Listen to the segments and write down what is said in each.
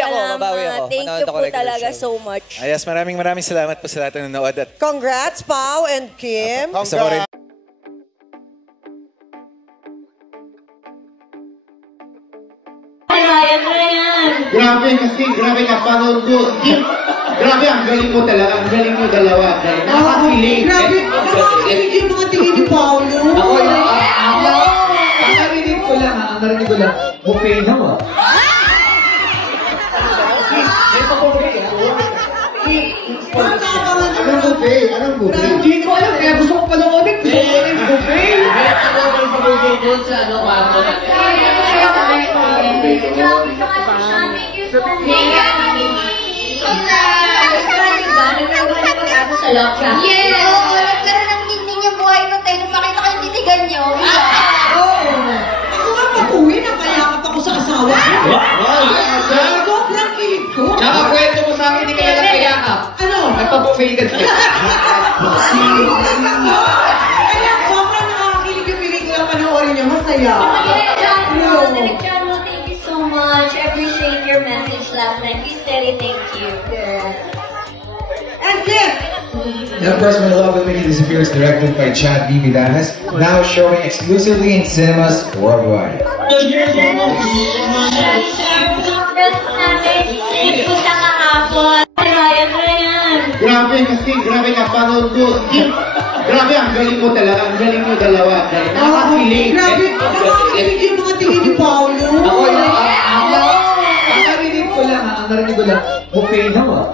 Babawi ako. Thank you po talaga so much. Ayos, maraming salamat po sa lahat ng nanood. At Congrats, Pao and Kim. gusto ko rin Grabe kasi, grabe ka panood ko. Grabe, ang galing mo talaga. Ang galing mo dalawa. Nakakakilig. Grabe, nakakakilig yung mga tingin ni Paolo. Ako, ang narinig ko lang, buffet daw ah. Anong buffet? Anong buffet? Hindi ko alam, kaya gusto ko panoodin. Gusto ko rin buffet. Yes! Oo, nagkaroon ng tingting yung buhay ko tayo nung makita ko yung titigan niyo. Oo. Ako nga patuwi, napayakap ako sa asawa ko. Sobrang kilig ko. Nakakwento mo sa akin, hindi ka nalang kayakap. Ano? Nagpa-buffet ka din. Kaya sobrang nakakakilig yung pelikula panoorin niyo. Masaya. Thank you so much. I appreciate your message last night. Please steady, thank you. And Kim! And of course, My Love Will Make You Disappear is directed by Chad V. Midanes, now showing exclusively in cinemas worldwide. Thank you sa kahapon. Grabe kasi, grabe ka panood ko. Grabe, ang galing mo talaga. Ang galing mo dalawa. Nakakakilig. Grabe, nakakakilig yung mga tingin ni Paolo. Ako, ang narinig ko lang, buffet daw ah.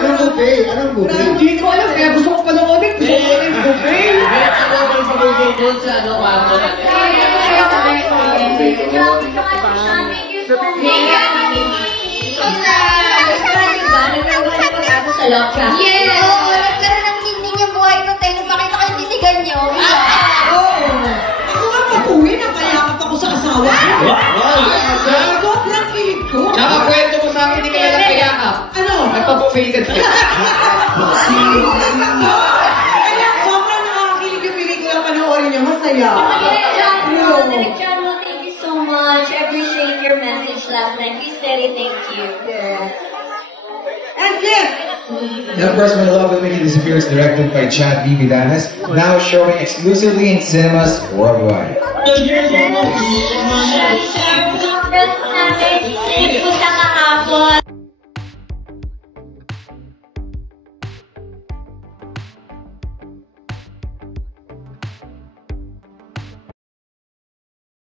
Anong buffet? Anong buffet? Hindi ko alam, kaya gusto ko panoodin. Gusto ko rin buffet. Yes! Oo, nagkaroon ng tingting yung buhay ko tayo nung makita ko yung titigan niyo. Oo. Ako nga patuwi, napayakap ako sa asawa ko. Sobrang kilig ko. Nakakwento mo sa akin, hindi ka nalang kayakap. Ano? Nagpa-buffet ka din. Kaya sobrang nakakakilig yung pelikula panoorin niyo. Masaya. Thank you so much. I appreciate your message last night. Please steady, thank you. And Kim! And of course, My Love Will Make You Disappear is directed by Chad V. Midanes, now showing exclusively in cinemas worldwide. Thank you sa kahapon.